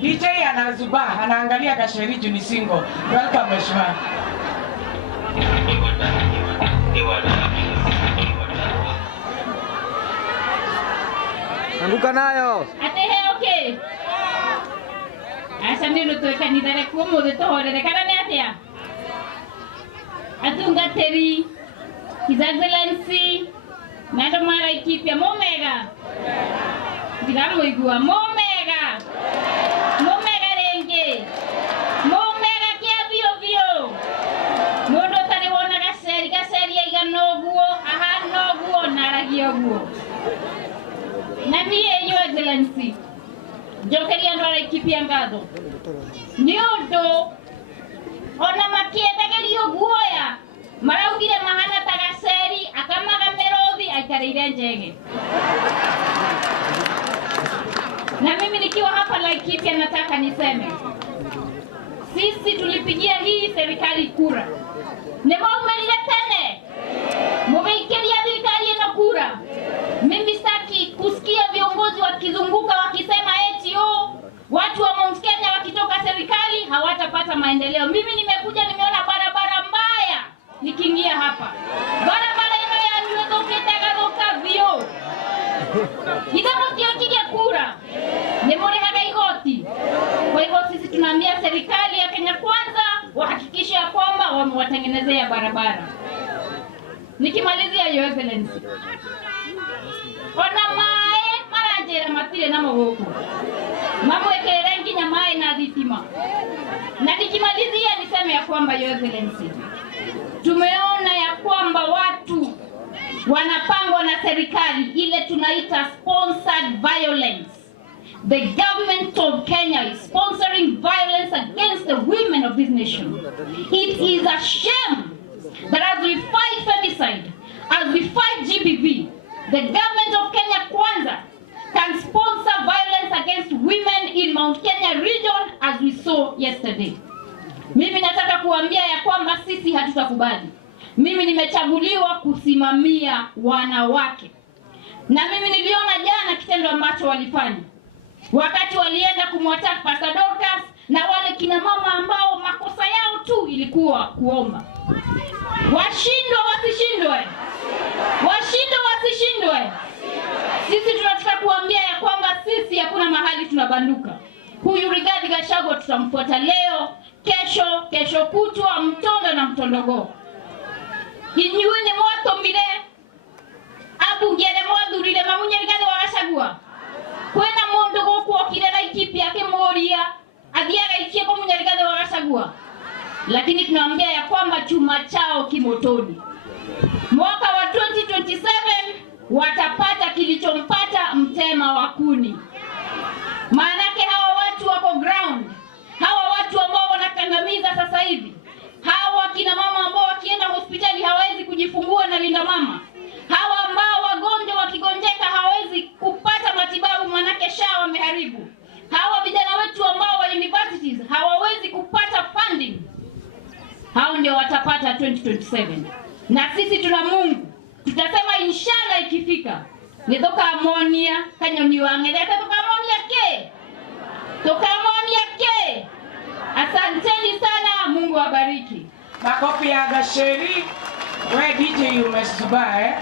DJ anazuba, anaangalia Gacheri juu ni single. Welcome mheshimiwa. Anguka nayo. Atehe okay. Asa nilo to kanisa re kumu de to hore kana ne atia. Atungateri His Excellency Madam Laikipia Momega. Digamo igua Momega. Momega renge. Momega kia vio. Mondo tani wona Gacheri iga noguo, aha noguo naragio guo. Na mie Your Excellency Jokeria ndo Laikipia ngado. Nyodo ona makienda gerio guoya. Maraugire mahana ta Gacheri akamaga Merodhi aikareire njege. Na mimi nikiwa hapa Laikipia nataka niseme sisi tulipigia hii serikali kura. Nemaumelile tene. Mumeikeria serikali ina kura. Mimi sitaki kusikia viongozi wakizunguka wakisema eti watu wa Mount Kenya wakitoka serikali hawatapata maendeleo. Mimi nimekuja nimeona barabara mbaya nikiingia hapa. Barabara ile ya ndio ketagadoka vio. Nitamotia kura. Nemore haga igoti. Kwa hivyo sisi tunaambia serikali ya Kenya Kwanza wahakikishe ya kwamba wamewatengenezea barabara. Nikimalizia Your Excellency. Ona mae marajera matire na mogoko. Mamweke rangi na mae na dhitima. Na nikimalizia niseme ya kwamba Your Excellency, tumeona ya kwamba watu wanapangwa na serikali ile tunaita sponsored violence. The government of Kenya is sponsoring violence against the women of this nation. It is a shame that as we fight femicide, as we fight GBV, the government of Kenya Kwanza can sponsor violence against women in Mount Kenya region as we saw yesterday. Mimi nataka kuambia ya kwamba sisi hatutakubali. Mimi nimechaguliwa kusimamia wanawake. Na mimi niliona jana kitendo ambacho walifanya. Wakati walienda kumwattack Pastor Dorcas na wale kina mama ambao makosa yao tu ilikuwa kuomba. Washindwe wasishindwe. Washindwe wasishindwe. Sisi tunataka kuambia ya kwamba sisi hakuna mahali tunabanduka. Huyu Rigathi Gachagua tutamfuata leo, kesho kutwa, Mtondo na Mtondogo. Hinyuine mwato mbile. Abu ngere mwadurire mamunye Rigathi wa Gachagua. Kwena mondo goku okire Laikipia kemoria athiaga ikie kwa munye Rigathi wa Gachagua. Lakini tunaambia ya kwamba chuma chao kimotoni. Mwaka wa 2027 watapata kilichompata mtema wa kuni. Maanake hawa watu wako ground. Hawa watu ambao wanakandamiza sasa hivi. Hawa kina mama ambao wakienda hospitali hawezi kujifungua na linda mama. Hawa ambao wagonjwa wakigonjeka hawezi kupata matibabu manake SHA wameharibu. Hawa vijana wetu ambao wa universities hawawezi kupata funding. Hao ndio watapata 2027. Na sisi tuna Mungu. Tutasema inshallah ikifika. Nitoka amonia kanyoni wange toka amonia ke. Toka amonia ke. Asanteni sana, Mungu awabariki. Makofi ya Gacheri. Wewe DJ umesuba